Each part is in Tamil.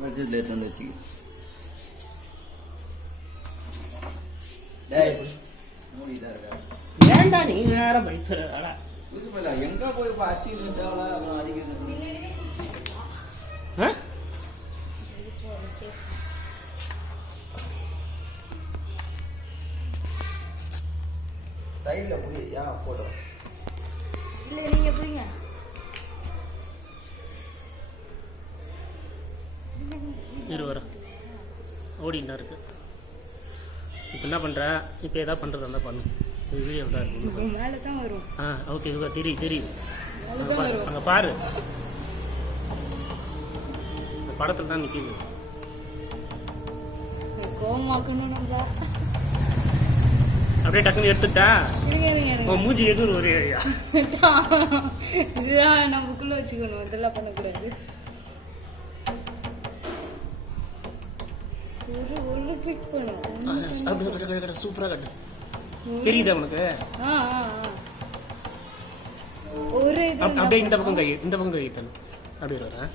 பட்ஜெட்ல எடுத்து வந்து வச்சுக்க. டேய் மூடிதா இருக்கா? ஏன்டா நீ வேற பயப்படுறடா? புதுமல எங்க போய் அடிச்சு நின்றாவளா அவன் அடிக்குது. சைடுல புடி யா போடா. இல்ல நீங்க புடிங்க. வர ஓடினா இருக்கு. இப்போ என்ன பண்ற? இப்போ ஏதாவது பண்றதா இருந்தா பண்ணு. இது வீடியோ தான் இருக்கு. மேல தான் வரும். ஓகே இதுவா தெரியும். அங்க பாரு. படத்துல தான் நிக்குது. கோமாக்கணும்டா. அப்படியே டக்குன்னு எடுத்துட்டா. இருங்க. மூஞ்சி எதுவும் ஒரே ஐயா. இதுதான் நமக்குள்ள வச்சுக்கணும். இதெல்லாம் பண்ணக்கூடாது. ஒரு கிளிக் பண்ணு. சூப்பரா கட்டு. தெரியுதா உனக்கு? ஒரு அப்படியே இந்த பக்கம் கை தரணும். அப்படியே வர.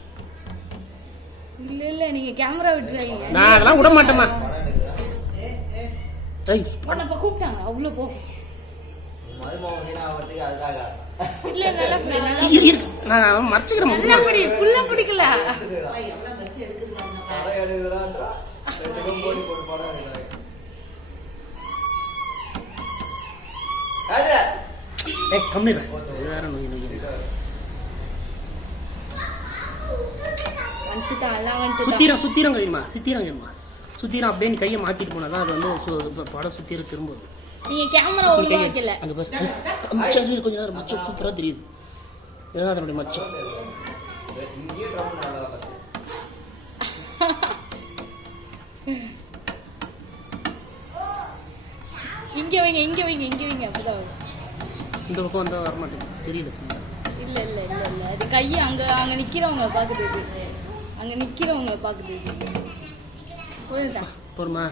இல்ல நீங்க கேமரா விட்டுறாதீங்க. நான் அதெல்லாம் விட மாட்டேமா. ஏய் பண்ணப்ப கூப்பிட்டாங்க. அவ்ளோ போ. மருமகனா அவர்கிட்ட அதுக்காக. இல்ல நல்லா நான் மறைச்சுக்கிறேன். நல்லா படி. ஃபுல்லா பிடிக்கல. எவ்வளவு பஸ் எடுக்குது பாருங்க. அரை எடுக்குறான்றா. ரெண்டும் போடி போட்டு படம் எடுக்குறாங்க. ஆதா. ஏய் கம்மிரா. வேற நோய். சுத்திரம் கைமா. சுத்திரம் அப்படியே நீ கையை மாத்திட்டு போனாதான் அது வந்து படம் சுத்திரம் திரும்ப. நீங்க கேமரா ஒழுங்கா வைக்கல. அங்க பாரு. சரி கொஞ்ச நேரம் மச்சம் சூப்பரா தெரியுது. ஏதாவது அப்படி மச்சம். இங்கே ட்ராப் நல்லா பாத்து. இங்க வைங்க அப்பதான் வரும். இந்த பக்கம் வந்தா வர மாட்டேங்குது. தெரியல. இல்ல அது கை அங்க நிக்கிறவங்க பாக்குது. போதுதா பொறுமா.